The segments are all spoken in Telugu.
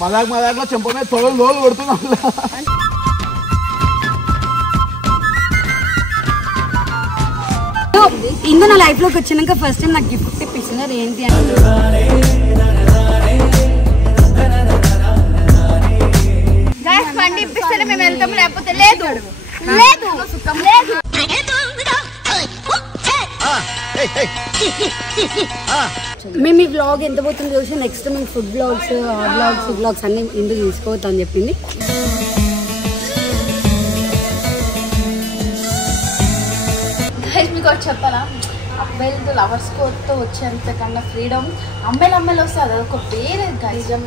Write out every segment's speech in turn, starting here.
మదాక్ మదాక్లో చెంపమే తొలలు కొడుతున్నా. ఇందు నా లైఫ్ లోకి వచ్చినాక ఫస్ట్ టైం నాకు గిఫ్ట్ ఇప్పిస్తున్నారు. ఏంటి అంటే ఫండ్ ఇప్పిస్తే మేము వెళ్తాం, లేకపోతే లేదు లేదు లేదు. మేము ఈ వ్లాగ్ ఎంత పోతుంది చూసి నెక్స్ట్ మేము ఫుడ్ బ్లాగ్స్ వ్లాగ్స్ అన్ని ఇందుకు తీసుకోవద్దు అని చెప్పింది. మీకు ఒకటి చెప్పాలా, అబ్బాయిలతో లవర్స్ కోతో వచ్చేంత కన్నా ఫ్రీడమ్ అమ్మాయిలు వస్తే అది ఒక వేరే గైజం.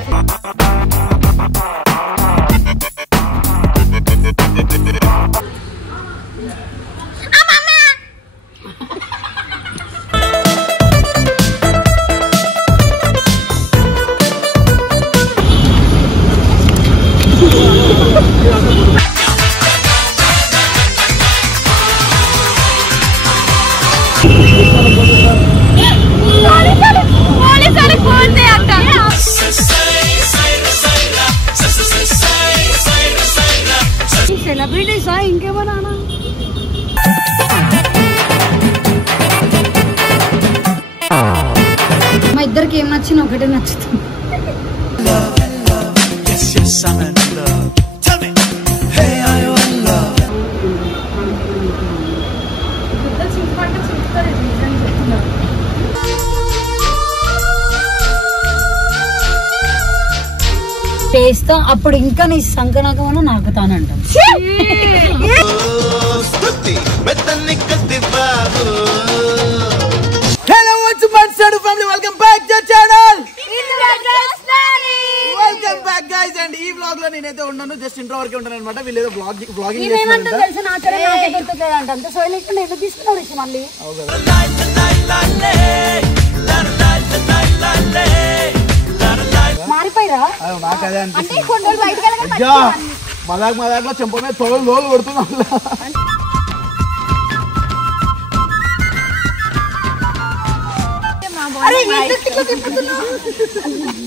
సెలబ్రిటీసా ఇంకేమన్నా? మా ఇద్దరికి ఏం నచ్చింది ఒకటే నచ్చుతుంది. చేస్తా అప్పుడు ఇంకా నీ సంకనాకమని నాకుతానంటాం. Hello what's up family, welcome back to channel. Welcome back guys. And ఈ వ్లాగ్ లో నేనైతే ఉన్నాను, జస్ట్ ఇంట్రో వరకే ఉంటాను అనమాట. వీళ్ళు ఏదో వ్లాగింగ్ చేస్తున్నారు. మళ్ళీ మారిపోయిరా? నాకదే అనిపిస్తుంది. మదాక్ మదాక్లో చెంపమే తొలలు కొడుతున్నా.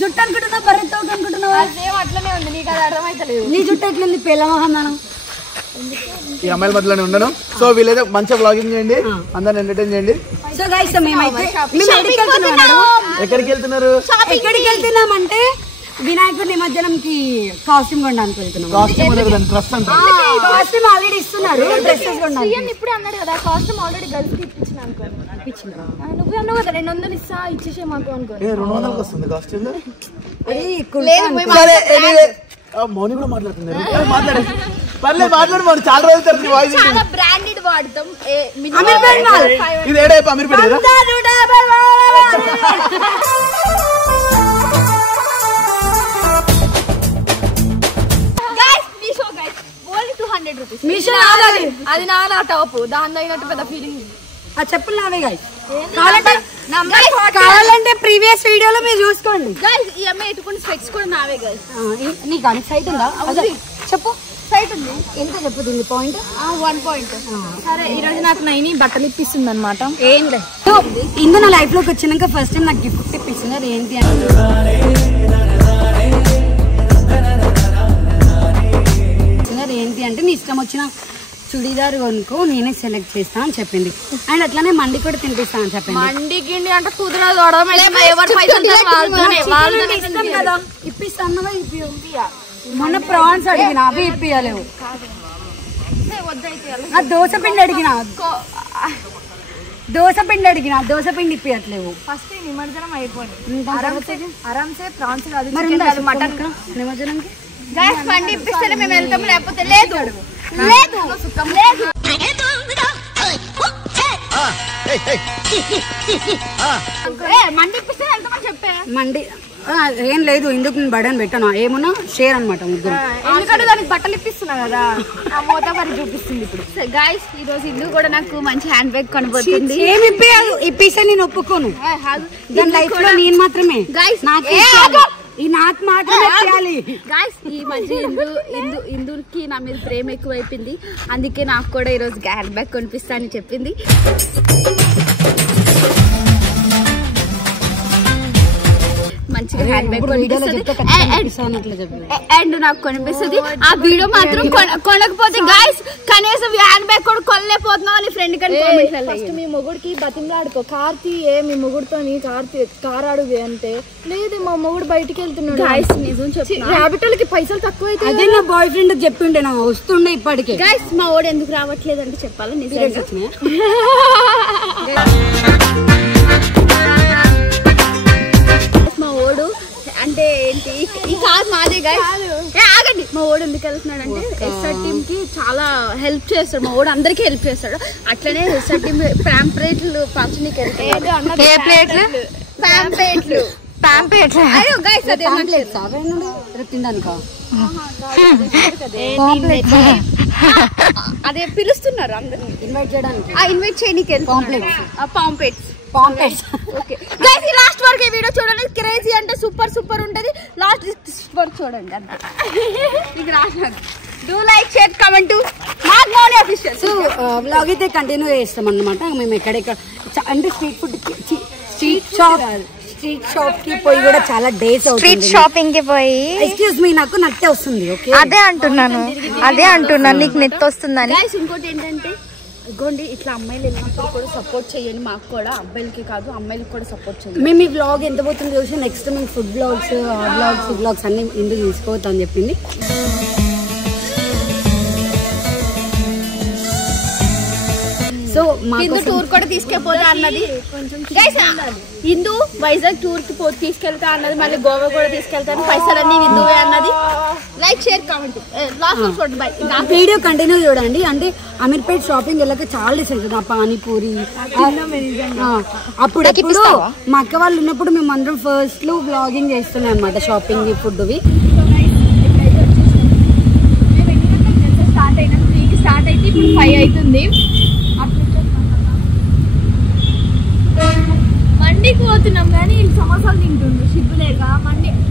జుట్టు అనుకుంటున్నా, బర్రెతో అనుకుంటున్నావా? అట్లనే ఉంది, నీకు అది అర్థమైతలేదు. నీ జుట్టు ఎట్లుంది? పిల్లమోహందానం ఈ అమ్మాయిల మధ్యలోనే ఉన్నాను. సో వీళ్ళైతే మంచిగా వ్లాగింగ్ చేయండి, అందరిని ఎంటర్టైన్ చేయండి. సో గైస్ మేమైతే ఎక్కడికి వెళ్తున్నారు? ఎక్కడికి వెళ్తున్నామంటే వినాయకుడి నిమజ్జనంకి కాస్ట్యూమ్ కొనడానికి వెళ్తున్నాం. కాస్ట్యూమ్ ఆల్రెడీ ఇస్తున్నారు, డ్రెస్సెస్ కొనడానికి. ఇప్పుడే అన్నాడు కదా కాస్ట్యూమ్ ఆల్రెడీ గర్ల్స్ కి ఇప్పించిన అనుకో. నువ్వు అన్నావు కదా 200 ఇస్తా ఇచ్చేసే మాకు అనుకో. 200 వస్తుంది కాస్ట్యూమ్. మౌని కూడా మాట్లాడుతుంది. పర్లేదు మాట్లాడు, మనం చాలా రోజుల తర్వాత వాయిస్ బ్రాండెడ్ వాడతాం. ఇది ఏడైపు అమీర్పేట కదా. అది నా టాప్, దాని అయినట్టు పెద్ద ఫీలింగ్. ఆ చెప్పులు నావే గైస్. కావాలంటే ప్రీవియస్ వీడియోలో మీరు చూసుకోండి గైస్. ఈ అమ్మాయి ఎట్టుకుని స్పెక్స్ కూడా నావే గైస్. నీకు అని సైట్ ఉందా? చెప్పు. సైట్ ఉంది. ఎంత చెప్పుతుంది? Point 1 point. సరే ఈ రోజు నాకు నైని బట్టలు ఇప్పిస్తుంది అనమాట. ఏం లేదు, ఇందు నా లైఫ్ లోకి వచ్చినాక ఫస్ట్ టైం నాకు గిఫ్ట్ ఇప్పిస్తున్నారు. ఏంటి అంటే నీ ఇష్టం వచ్చిన చుడీదార్ కొనుక్కో, నేనే సెలెక్ట్ చేస్తా అని చెప్పింది. అండ్ అట్లానే మండి కూడా తినిపిస్తా అని చెప్పింది. మండి గిండి అంటే కుదరదు. కదా ఇప్పిస్తాన్నవా? మొన్న ప్రాన్స్ అడిగిన, అవి ఇప్పియలేవు. దోశ పిండి అడిగిన, దోశ పిండి ఇప్పియట్లేవు. ఫస్ట్ నిమజ్జనం అయిపోయింది, ఆరాంసే ప్రాన్స్ మటన్ నిమజ్జనంకి మండి ఇప్పిస్తే మేము వెళ్తాం, లేకపోతే లేదు లేదు లేదు. మండి ఇప్పిస్తే వెళ్తామని చెప్పే. మండి ఏం లేదు, ఇందుకు నేను బడన్ పెట్టాను. ఏమన్నా షేర్ అనమాట ముగ్గురు. ఎందుకంటే దానికి బట్టలు ఇప్పిస్తున్నా కదా, ఆ మోత మరి చూపిస్తుంది ఇప్పుడు. గైస్ ఈ రోజు ఇందుకు కూడా నాకు మంచి హ్యాండ్ బ్యాగ్ కొనబోతుంది. ఏమి ఇప్పిస్తే నేను ఒప్పుకోను. దాని లైఫ్ లో నేను మాత్రమే నాకు మాత్రమే చేయాలి. గైస్ ఈ మధ్య ఇందుకి నా మీద ప్రేమ ఎక్కువైపోయింది, అందుకే నాకు కూడా ఈరోజు హ్యాండ్ బ్యాగ్ కొనిపిస్తా అని చెప్పింది. మంచి మంచిగా హ్యాండ్ బ్యాగ్ కొనిపిస్తుంది అండ్ నాకు కొనిపిస్తుంది. ఆ వీడియో మాత్రం కొనకపోతే గైస్ కనీసం హ్యాండ్ బ్యాగ్ కూడా కొనలేకపోతున్నావు అని ఫ్రెండ్ కానీ ఫస్ట్ మీ మొగుడికి బతిమలాడుకో, కార్తీ మీ మొగుడుతో కార్ అడుగు అంటే లేదు మా మొగుడు బయటికి వెళ్తున్నాడు. గైస్ నిజం చెప్పి ర్యాబిటోలకి పైసలు తక్కువ అయితే అదే నా బాయ్ ఫ్రెండ్ చెప్పిండే నా వస్తుండే ఇప్పటికే. గైస్ మా ఓడు ఎందుకు రావట్లేదు అంటే చెప్పాలి నిజంగా మా ఓడు అంటే ఏంటి ఈ కార్ మాదే గైస్. ఆగండి, మా ఓడు ఎందుకు వెళ్తున్నాడు అంటే ఎస్ఆర్ టీమ్ కి చాలా హెల్ప్ చేస్తాడు. మా ఓడు అందరికి హెల్ప్ చేస్తాడు. అట్లనే ఎస్ఆర్ టీమ్ ప్యాంప్లెట్లు పంచనీకి అయ్యో గైస్ అదే తినడానికా అదే పిలుస్తున్నారు అందరినీ ఇన్వైట్ చేయడానికి ఇన్వైట్ చేయడానికి పాంప్లెట్స్. ఓకే గైస్ ఈ లాస్ట్ వరకు ఈ వీడియో చూడండి. క్రేజీ అంటే సూపర్ ఉంటది. లాస్ట్ వరకు చూడండి అంతే. మీకు రాసినాను do like share comment to మాక్ మౌని ఆఫీషియల్. సో వ్లాగ్ అయితే కంటిన్యూ చేస్తాం అన్నమాట. మేము ఎక్కడెక్కడ అంటే స్ట్రీట్ షాప్ కి పోయి కూడా చాలా డేస్ అవుతుంది. స్ట్రీట్ షాపింగ్ కి పోయి ఎక్స్క్యూజ్ మీ నాకు నట్టే వస్తుంది. ఓకే అదే అంటున్నాను నీకు నెత్తి వస్తుందని. గైస్ ఇంకోటి ఏంటంటే ఇగోండి ఇట్లా అమ్మాయిలు వెళ్ళినప్పుడు కూడా సపోర్ట్ చేయండి. మాకు కూడా అబ్బాయిలకి కాదు అమ్మాయిలకి కూడా సపోర్ట్ చేయండి. మేము ఈ వ్లాగ్ ఎంత పోతుంది చూసి నెక్స్ట్ మేము ఫుడ్ బ్లాగ్స్ అన్ని ఎందుకు తీసుకోవద్దని చెప్పింది. సో హిందూ టూర్ కూడా తీసుకెళ్ళిపోతా అన్నది. హిందూ వైజాగ్ టూర్ కి తీసుకెళ్తా అన్నది. మళ్ళీ గోవా కూడా తీసుకెళ్తాను. పైసలన్నీ హిందువే అన్నది. లైక్ షేర్ కామెంట్ లాస్ట్ చూడండి. బై వీడియో కంటిన్యూ చూడండి. అంటే అమీర్పేట్ షాపింగ్ వెళ్ళక చాలా డేస్ అవుతుంది. ఆ పానీపూరి అప్పుడెప్పుడు మా అక్క వాళ్ళు ఉన్నప్పుడు మేము అందరం ఫస్ట్ లో బ్లాగింగ్ చేస్తున్నాం అనమాట. షాపింగ్ ఫుడ్వి స్టార్ట్ అయితే ఇప్పుడు 5 అవుతుంది. మండికి పోతున్నాం కానీ సమోసాలు తింటుండ్రు సిగ్గు లేక.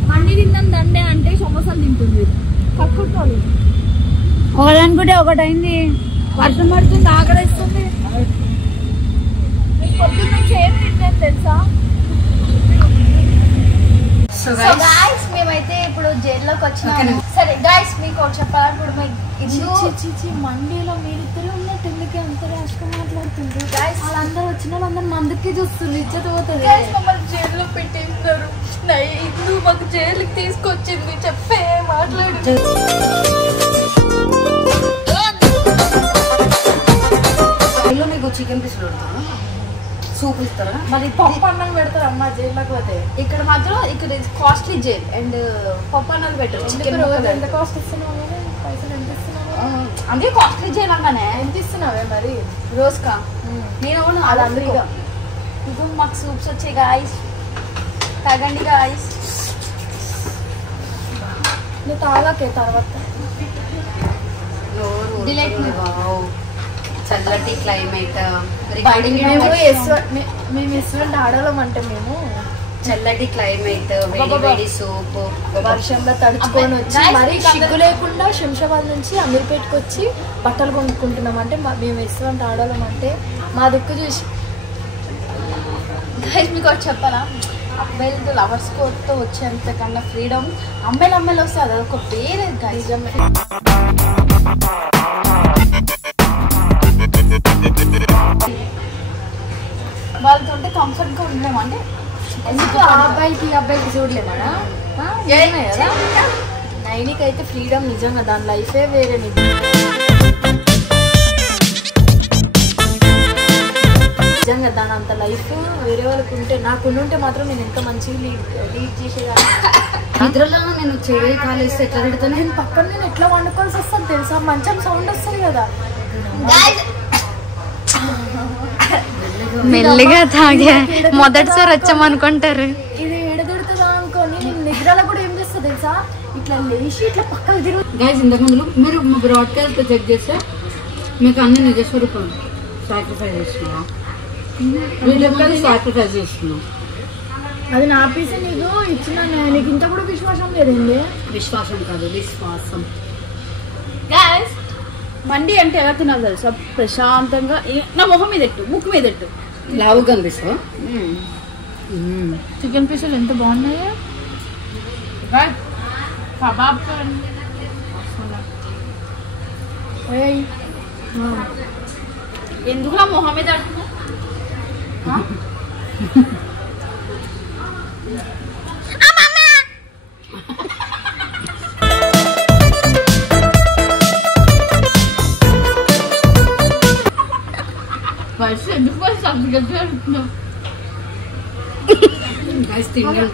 మండి తిందాం దండే అంటే సమోసాలు తింటుంది. కక్కుకోవాలి ఒకటనుకుంటే ఒకటైంది. వర్షం పడుతుంది, ఆకలిస్తుంది. పొద్దున్న నుంచి ఏం తింటాను తెలుసా? సో గైస్ మేమైతే ఇప్పుడు జైల్లోకి వచ్చినాము. సరే గైస్ మీకు చెప్పాలి. ఇప్పుడు మండీలో మీరిద్దరే ఉన్నట్టు ఎందుకే అంత రాష్ట్రం మాట్లాడుతుండ్రు? వాళ్ళందరూ వచ్చిన వాళ్ళందరూ మందుకే చూస్తుంది. ఇజ్జత పోతుంది. మమ్మల్ని జైల్లో పెట్టేస్తారు. ఇందు మాకు జైలుకి తీసుకొచ్చింది చెప్పే మాట్లాడు. మీకు చికెన్ పీస్ పెడతారా, సూప్ ఇస్తారా? మరి పప్పు అన్నం పెడతారు అమ్మ జైల్లోకి పోతే. ఇక్కడ మాత్రం ఇక్కడ కాస్ట్లీ జైల్ అండ్ పప్పు అన్నది పెట్టారు. ఎంత కాస్ట్ ఇస్తున్నావు? పైసలు ఎంత ఇస్తున్నావు? అంటే కాస్ట్లీ జైల్ అన్నానే. ఎంత ఇస్తున్నావే మరి రోజుకా? నేను అలా ఇదిగో మాకు సూప్స్ వచ్చాయి గాయస్, తాగండి గాయస్. నువ్వు తాగాకే తర్వాత చల్లటి క్లైమేట్ మేము ఇటువంటి ఆడవాళ్ళం అంటే మేము చల్లటి క్లైమేట్ వేడి సూప్ వర్షంలో తడుచుకొని వచ్చి మరి సిగ్గు లేకుండా శంషాబాద్ నుంచి అమీర్పేటకి వచ్చి బట్టలు కొనుక్కుంటున్నాం. అంటే మేము ఇటువంటి ఆడవాళ్ళం అంటే మా దిక్కు చూసి మీకు ఒకటి చెప్పాలా, అబ్బాయిలతో లవర్స్ కోర్తో వచ్చేంత కన్నా ఫ్రీడమ్ అమ్మాయిలు వస్తే అదొక వేరే నిజమే. వాళ్ళతో ఉంటే కంఫర్ట్ గా ఉండలేము. అంటే ఎందుకు ఆ అబ్బాయికి ఈ అబ్బాయికి చూడలేమనా? కదా నైనికి అయితే ఫ్రీడమ్ నిజంగా దాని లైఫే వేరే. నిజంగా దాని అంత లైఫ్ వేరే వాళ్ళకి ఉంటే నాకు ఉంటే మాత్రం నేను ఇంకా మంచిగా లీడ్ చేసేదాన్ని. నిద్రలో నేను చెయ్యి కాలేస్తే ఎట్లా తిడతాను. నేను పక్కన నేను ఎట్లా వండుకోవాల్సి వస్తుంది తెలుసా? మంచం సౌండ్ వస్తుంది కదా. మెల్లిగా తాగే మొదటిసారి వచ్చామనుకుంటారు. ఇది ఎడదొడుతుందా అనుకోని నేను నిద్రలో కూడా ఏం చేస్తా తెలుసా? ఇట్లా లేచి ఇట్లా పక్కన తిరుగు. గైస్ ఇంతకు ముందు మీరు బ్రాడ్కాస్ట్ చెక్ చేస్తే మీకు అన్ని నిజ స్వరూపం సాక్రిఫైస్ చేస్తున్నాం. సాక్రిఫైస్ చేస్తున్నాం. అది నా పీసే నీకు ఇచ్చిన. నీకు ఇంత కూడా విశ్వాసం లేదండి. విశ్వాసం కాదు విశ్వాసం. మండి అంటే ఎలా తినాలి తెలుసా? ప్రశాంతంగా నా మొహం మీద ఎట్టు, ముక్కు మీద ఎట్టు, లావుగా కనిపిస్తావా? చికెన్ పీసులు ఎంత బాగున్నాయో. కబాబ్ ఎందుకులా మొహమ్మద్ అంటున్నావు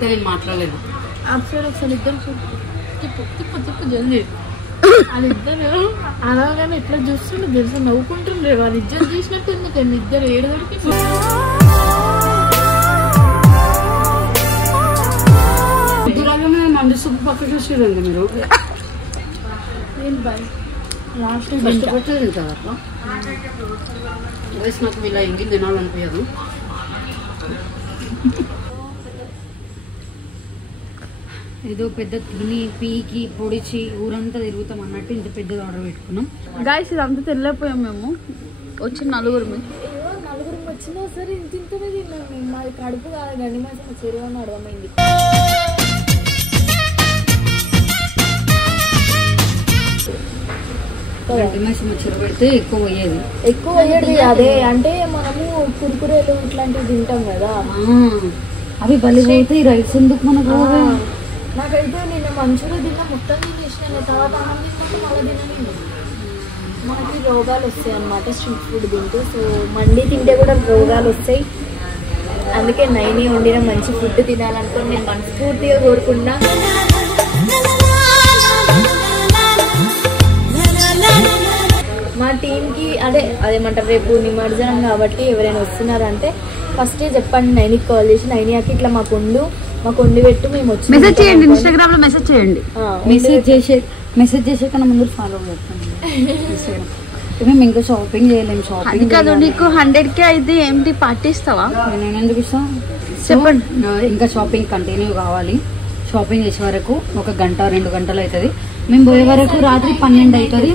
నేను మాట్లాడలేదు ఒకసారి ఇద్దరు తిప్పు జల్దీ వాళ్ళిద్దరు అలాగని ఎట్లా చూస్తుండే తెలుసు నవ్వుకుంటుండ్రే వాళ్ళు ఇద్దరు చూసినట్టు ఎందుకండి ఇద్దరు ఏడుదడికి మంది సూపు పక్క చూసేదండి మీరు ఏంటి బాయ్ లాస్ట్ కష్టపడుతుంది కదా అట్లా వయసు నాకు ఇలా ఎంగి తినాలనిపించదు. ఏదో పెద్ద తిని పీకి పొడిచి ఊరంతా తిరుగుతాం అన్నట్టు ఇంత పెద్దది ఆర్డర్ పెట్టుకున్నాం. గాయస్ ఇదంతా తెల్లపోయాం మేము వచ్చి నలుగురు వచ్చినా సరే ఇంతనే తిన్నాం మేము. మాది కడుపు కాదు గండి మాసం చెరువు అర్థమైంది. చెరువు పెడితే ఎక్కువ పోయేది అదే అంటే మనము కురుకురేలు ఇట్లాంటివి తింటాం కదా అవి బలి అయితే ఈ రైస్ ఎందుకు మనకు. నాకైతే నిన్న మంచూరియా తిన్నా మొత్తం తినేసిన తర్వాత అన్నం తిన్నట్టు మళ్ళీ తినలేదు. మనకి రోగాలు వస్తాయి అన్నమాట స్ట్రీట్ ఫుడ్ తింటూ. సో మండి తింటే కూడా రోగాలు వస్తాయి. అందుకే నైని వండిన మంచి ఫుడ్ తినాలనుకుని నేను మనస్ఫూర్తిగా కోరుకున్నా. మా టీంకి అదేమంటారు రేపు నిమజ్జనం కాబట్టి ఎవరైనా వస్తున్నారంటే ఫస్ట్ చెప్పండి నైనికి కాల్ చేసి నైనియాకి ఇట్లా మాకు వండి పెట్టు మేము వచ్చి మెసేజ్ చేయండి. ఇన్స్టాగ్రామ్ లో మెసేజ్ చేయండి. మెసేజ్ చేసే కన్నా ముందు ఫాలో అవుతాం. మేము ఇంకా షాపింగ్ చేయలేము. షాపింగ్ కాదు నీకు 100K అయితే ఏంటి పార్టీ ఇస్తావా? నేను ఎందుకు ఇస్తాను చెప్పండి. ఇంకా షాపింగ్ కంటిన్యూ కావాలి. షాపింగ్ చేసే వరకు 1 గంట 2 గంటలు అవుతుంది. మేము పోయే వరకు రాత్రి 12 అవుతుంది.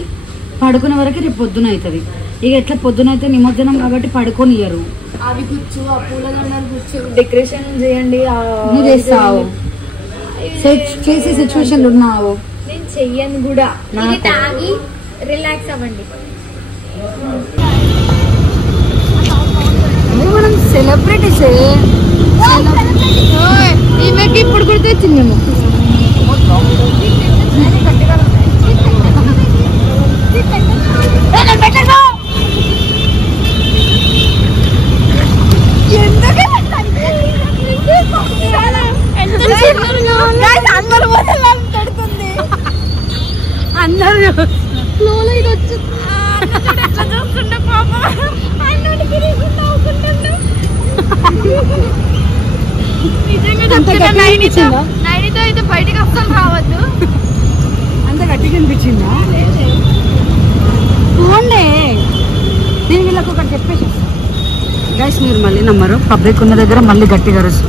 పడుకునే వరకు రేపు పొద్దున అవుతుంది. ఇక ఎట్లా పొద్దున అయితే నిమజ్జనం కాబట్టి పడుకోనియరు. అవి కూర్చు ఆ పూలదండలు కూర్చు డెకరేషన్ చేయండి. నువ్వు చేస్తావు చేసే సిచ్యువేషన్ ఉన్నావు. నేను చెయ్యను కూడా. తాగి రిలాక్స్ అవ్వండి. మనం సెలబ్రిటీస్ ఈమెకి ఇప్పుడు గుర్తొచ్చిందేమో. అందరూ ఇది వచ్చి చూస్తుండే పాప నైనితో అయితే బయటకు అస్సలు రావద్దు. అంత గట్టిగా అనిపించిందా? పోండే నేను వీళ్ళకి ఒకటి చెప్పేసి గైస్ మీరు మళ్ళీ నమ్మరు. పబ్లిక్ ఉన్న దగ్గర మళ్ళీ గట్టిగా అరుసు.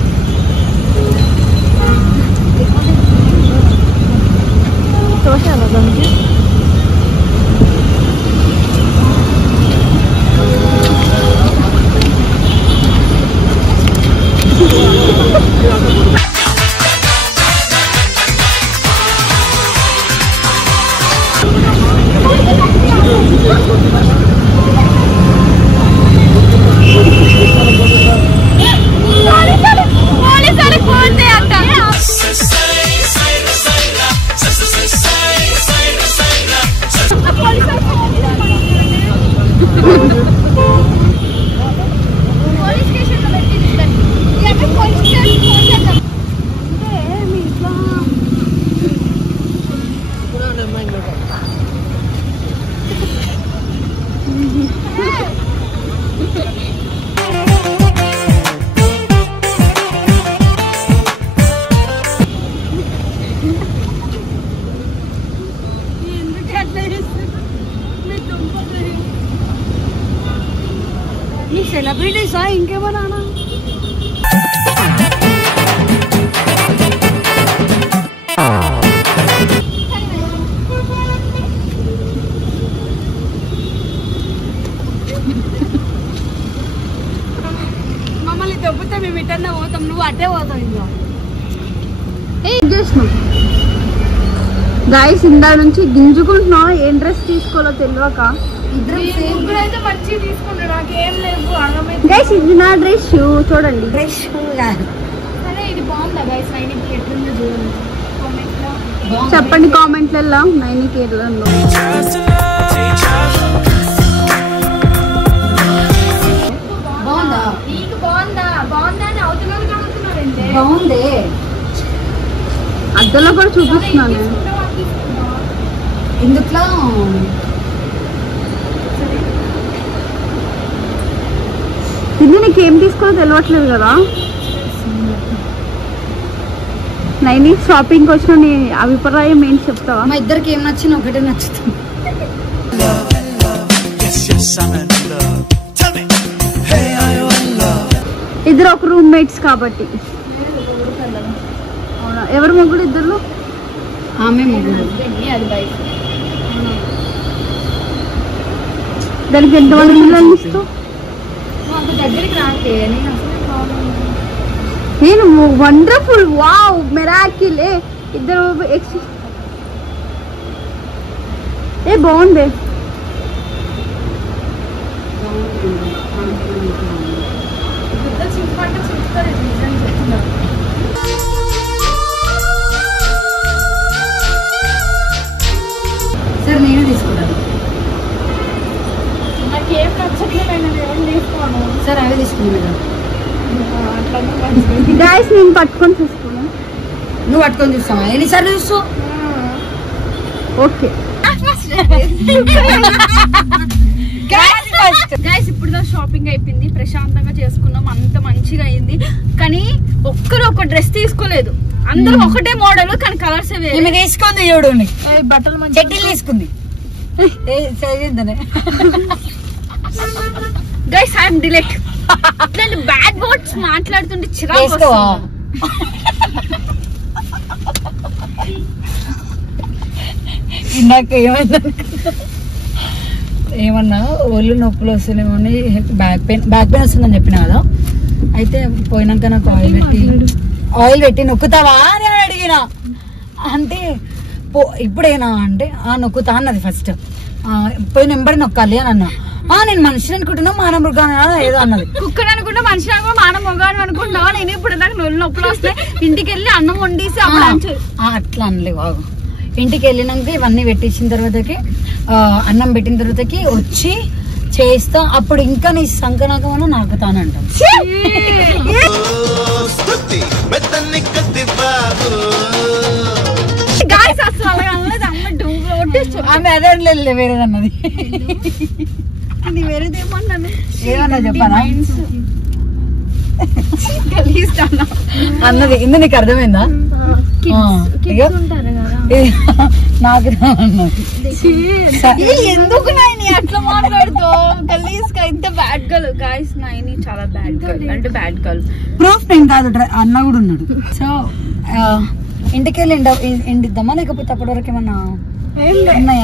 సెలబ్రిటీసా ఇంకేమన్నా? మమ్మల్ని దొబ్బుతా మేము ఇటన్నా పోతాం. నువ్వు అడ్డే పోతావు. ఇంకా ఏం చేసినావు? గైస్ ఇందా నుంచి గింజుకుంటున్నా ఏం డ్రెస్ తీసుకోవాలో తెలియక ఇప్పుడైతే మంచిగా తీసుకుంటా నాకేం లేవు అర్థమైంది గైస్ ఇది నా డ్రెస్ చూడండి సరే ఇది బాగుందా గైస్ నైన్కి ఎట్లుందో చూడండి చెప్పండి కామెంట్లలో నైన్కి ఎట్లుందో బాగుందా? నీకు బాగుందా బాగుందా అని అవతల అడుగుతున్నారంటే బాగుంది. అద్దంలో కూడా చూపిస్తున్నాను ఇందుట్లో ఇది నీకేం తీసుకోవాలో తెలియట్లేదు కదా నైని షాపింగ్కి వచ్చిన నీ అభిప్రాయం ఏంటి చెప్తావా మా ఇద్దరికి ఏం నచ్చింది ఒకటే నచ్చుతుంది. ఇద్దరు ఒక రూమ్ మేట్స్ కాబట్టి అవునా ఎవరు ముగ్గురు ఇద్దరు ఆమె మొగుడు. అది బయట దానికి ఎంతమంది పిల్లలు ఇస్తావు మాకు దగ్గరికి రాకే నేను అసలు కావాలి నేను వండర్ఫుల్ వావ్ మెరాకిల్ ఇద్దరు ఏ బాగుంది ఇద్దరు చింతపంట చింపుతారు నిజం చెప్తున్నారు సరే నేను తీసుకున్నాను. నాకేం నచ్చట్లేదు నేను ఎవరు తీసుకోను సరే అవి తీసుకున్నాను. అట్లా గాయస్ నేను పట్టుకొని చూసుకున్నాను నువ్వు పట్టుకొని చూస్తావా? ఎన్నిసార్లు చూస్తావు? ఓకే గైస్ ఇప్పుడు షాపింగ్ అయిపోయింది, ప్రశాంతంగా చేసుకున్నాం, అంత మంచిగా అయింది. కానీ ఒక్కరు ఒక డ్రెస్ తీసుకోలేదు, అందరూ ఒకటే మోడల్ కానీ కలర్స్ ఈమె తీసుకుంది చూడండి, బట్టలు మంచి చెట్టీలు తీసుకుంది. Guys I'm delete. ఇట్లాంటి బ్యాడ్ వర్డ్స్ మాట్లాడుతుంటే చిరాకు వేసుకోవా? ఇందాక ఏమన్నా ఒళ్ళు నొప్పులు వస్తున్నాయేమో అని బ్యాక్ పెయిన్ వస్తుందని చెప్పిన కదా. అయితే పోయినాక నాకు ఆయిల్ పెట్టి నొక్కుతావా అని అడిగిన. అంటే ఇప్పుడేనా అంటే నొక్కుతా అన్నది. ఫస్ట్ పోయిన ఎంబడి నొక్కాలి అని అన్నా. నేను మనిషిని అనుకుంటున్నా మానవ మృగాన్ని ఏదో అన్నది. కుక్కని అనుకుంటా మనిషి అనుకుంటా మానవ మొగాను అనుకుంటున్నావా? నేను ఇప్పుడు నాకు నొప్పులు వస్తాయి, ఇంటికి వెళ్ళి అన్నం వండేసి అట్లా అనలే బాగు. ఇంటికి వెళ్ళినాక ఇవన్నీ పెట్టించిన తర్వాతకి అన్నం పెట్టిన తర్వాతకి వచ్చి చేస్తా, అప్పుడు ఇంకా నీ సంకనాకమని నాకుతానంటాం. ఆమె అదే వేరేదన్నది. వేరేదేమన్నాను ఏమన్నా చెప్పానా అన్నది. ఇందు నీకు అర్థమైందా? నాకు ఎందుకు నైని అట్లా మాట్లాడుతావు? గలీజ్ గా ఇంత బ్యాడ్ గర్ల్. గైస్ నైని చాలా బ్యాడ్ గర్ల్, అంటే బ్యాడ్ గర్ల్. ప్రూఫ్ నేను కాదు, అన్న కూడా ఉన్నాడు. సో ఇంటికి వెళ్ళి ఎండిద్దామా లేకపోతే అప్పటి వరకు ఏమన్నా ఉన్నాయా?